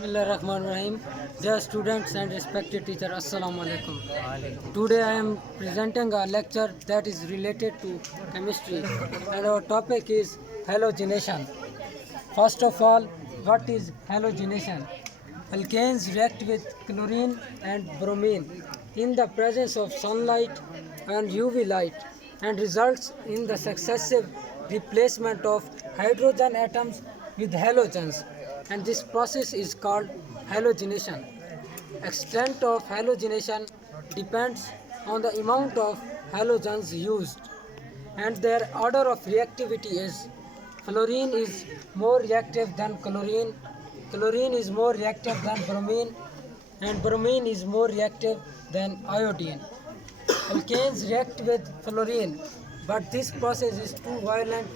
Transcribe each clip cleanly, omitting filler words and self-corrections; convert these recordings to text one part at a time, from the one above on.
Bismillahirrahmanirrahim. Dear students and respected teacher, Assalamu alaikum. Today I am presenting a lecture that is related to chemistry and our topic is halogenation. First of all, what is halogenation? Alkanes react with chlorine and bromine in the presence of sunlight and UV light and results in the successive replacement of hydrogen atoms with halogens, and this process is called halogenation. Extent of halogenation depends on the amount of halogens used and their order of reactivity is: fluorine is more reactive than chlorine, chlorine is more reactive than bromine, and bromine is more reactive than iodine. Alkanes react with fluorine, but this process is too violent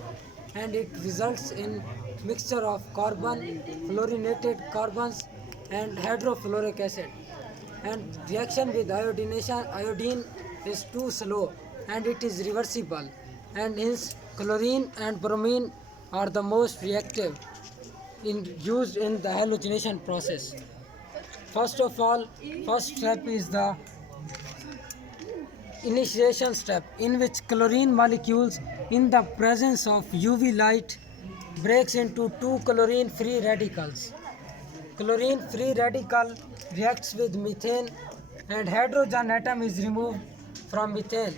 and it results in mixture of carbon, fluorinated carbons and hydrofluoric acid. And reaction with iodine is too slow and it is reversible, and hence chlorine and bromine are the most reactive used in the halogenation process. First of all, first step is the initiation step, in which chlorine molecules in the presence of UV light breaks into two chlorine free radicals. Chlorine free radical reacts with methane and hydrogen atom is removed from methane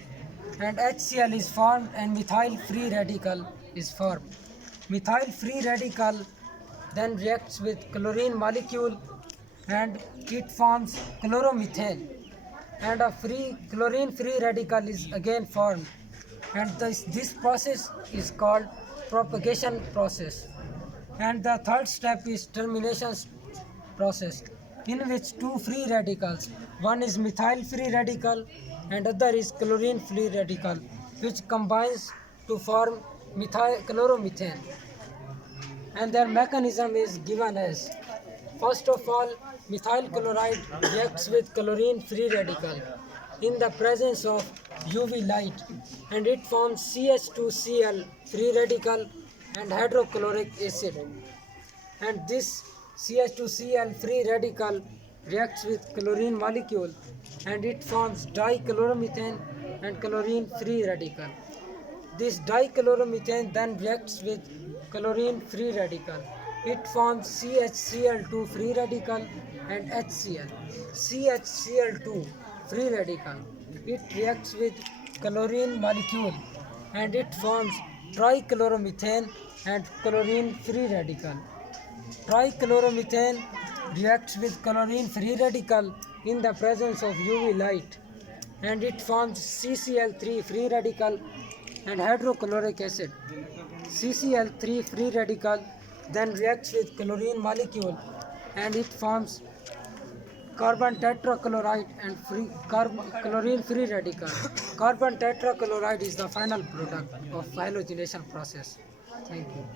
and HCl is formed and methyl free radical is formed. Methyl free radical then reacts with chlorine molecule and it forms chloromethane, and a chlorine free radical is again formed, and this process is called propagation process. And the third step is termination process, in which two free radicals, one is methyl free radical and other is chlorine free radical, which combines to form chloromethane, and their mechanism is given as: first of all, methyl chloride reacts with chlorine free radical in the presence of UV light and it forms CH2Cl free radical and hydrochloric acid, and this CH2Cl free radical reacts with chlorine molecule and it forms dichloromethane and chlorine free radical. This dichloromethane then reacts with chlorine free radical. It forms CHCl2 free radical and HCl. CHCl2 free radical. It reacts with chlorine molecule and it forms trichloromethane and chlorine free radical. Trichloromethane reacts with chlorine free radical in the presence of UV light and it forms CCl3 free radical and hydrochloric acid. CCl3 free radical then reacts with chlorine molecule and it forms carbon tetrachloride and chlorine free radical. Carbon tetrachloride is the final product of halogenation process. Thank you.